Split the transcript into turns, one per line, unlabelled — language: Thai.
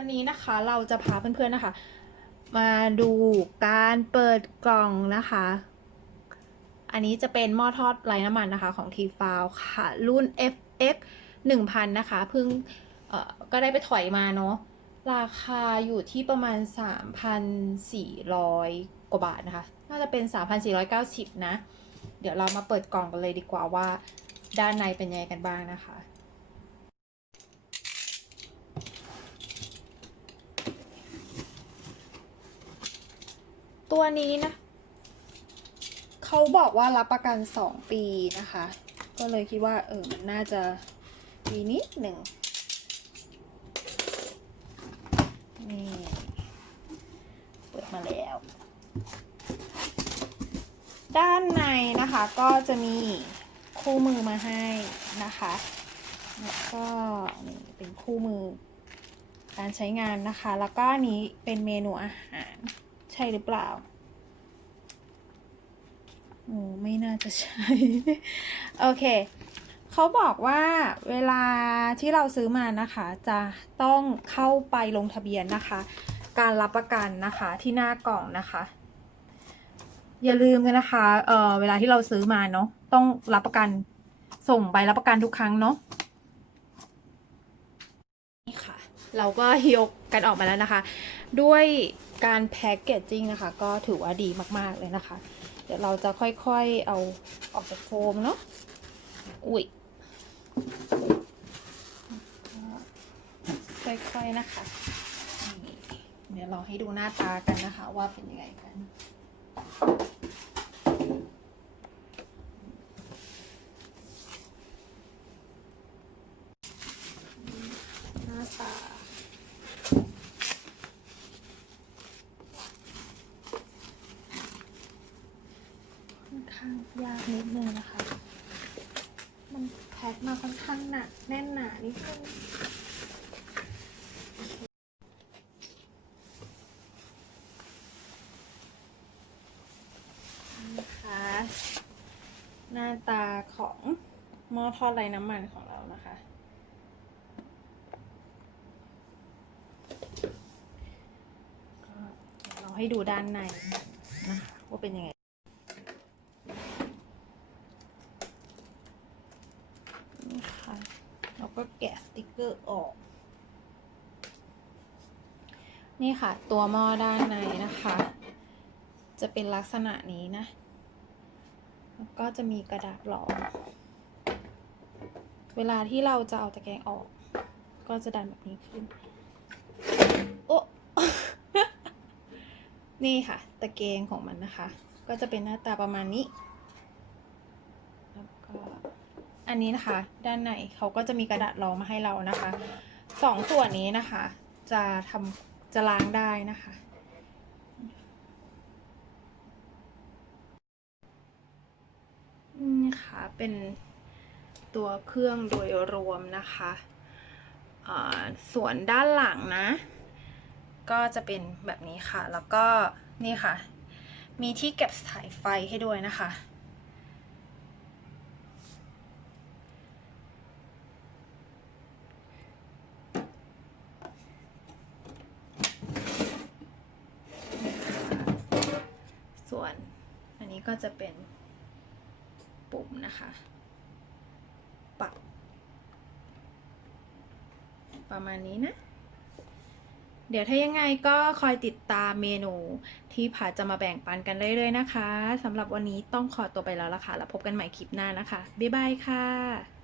วันนี้นะคะเราจะพาเพื่อนๆนะคะ มาดูการเปิดกล่องนะคะ อันนี้จะเป็นหม้อทอดไร้น้ำมันนะคะของทีฟาวค่ะ รุ่น FX 1000 นะคะเพิ่งเอ่อก็ได้ไปถอยมาเนาะราคาอยู่ที่ประมาณ 3,400 กว่าบาทนะคะ น่าจะเป็น 3,490 นะ เดี๋ยวเรามาเปิดกล่องกันเลยดีกว่าว่าด้านในเป็นยังไงกันบ้างนะคะ ตัวนี้นะ เขาบอกว่ารับประกันสองปีนะคะ ก็เลยคิดว่า เออ มันน่าจะดีนิดหนึ่งนี่เปิดมาแล้ว ด้านในนะคะก็จะมีคู่มือมาให้นะคะแล้วก็นี่เป็นคู่มือการใช้งานนะคะ แล้วก็นี้เป็นเมนูอาหาร ช่หรือเปล่า โอ้ไม่น่าจะใช่ โอเค เขาบอกว่าเวลาที่เราซื้อมานะคะ จะต้องเข้าไปลงทะเบียนนะคะ การรับประกันนะคะที่หน้ากล่องนะคะ อย่าลืมกันนะคะ เอ่อ เวลาที่เราซื้อมาเนาะ ต้องรับประกันส่งใบรับประกันทุกครั้งเนาะนี่ค่ะเราก็ยกกันออกมาแล้วนะคะ ด้วย การแพ็กเกจจิ้งนะคะ ก็ถือว่าดีมากๆเลยนะคะ เดี๋ยวเราจะค่อยๆเอาออกจากโฟมเนาะอุ้ยค่อยๆนะคะเดี๋ยวเราให้ดูหน้าตากันนะคะ ว่าเป็นยังไงกันหน้าตา ค่อน ข้างยากนิดนึงนะคะ มันแพ็คมาค่อนข้างหนักแน่นหนานิดนึงนะคะหน้าตาของหม้อทอดไร้น้ำมันของเรานะคะ ก็เดี๋ยวเราให้ดูด้านในนะคะว่าเป็นยังไง นี่ค่ะเรา ก็แกะสติกเกอร์ออก นี่ค่ะ ตัวหม้อด้านในนะคะ จะเป็นลักษณะนี้นะ แล้วก็จะมีกระดาษรองเวลาที่เราจะเอาตะแกรงออก ก็จะดันแบบนี้ขึ้น โอ้นี่ค่ะ ตะแกรงของมันนะคะ ก็จะเป็นหน้าตาประมาณนี้ แล้วก็ อันนี้นะคะ ด้านในเขาก็จะมีกระดาษรองมาให้เรานะคะสองส่วนนี้นะคะ จะทำจะล้างได้นะคะ นี่ค่ะ เป็นตัวเครื่องโดยรวมนะคะส่วนด้านหลังนะ ก็จะเป็นแบบนี้ค่ะ แล้วก็นี่ค่ะ มีที่เก็บสายไฟให้ด้วยนะคะ ส่วนอันนี้ ก็จะเป็นปุ่มนะคะปรับประมาณนี้นะ เดี๋ยวถ้ายังไงก็คอยติดตามเมนูที่ผาจะมาแบ่งปันกันเรื่อยๆนะคะสำหรับวันนี้ต้องขอตัวไปแล้วละค่ะ แล้วพบกันใหม่คลิปหน้านะคะ บ๊ายบายค่ะ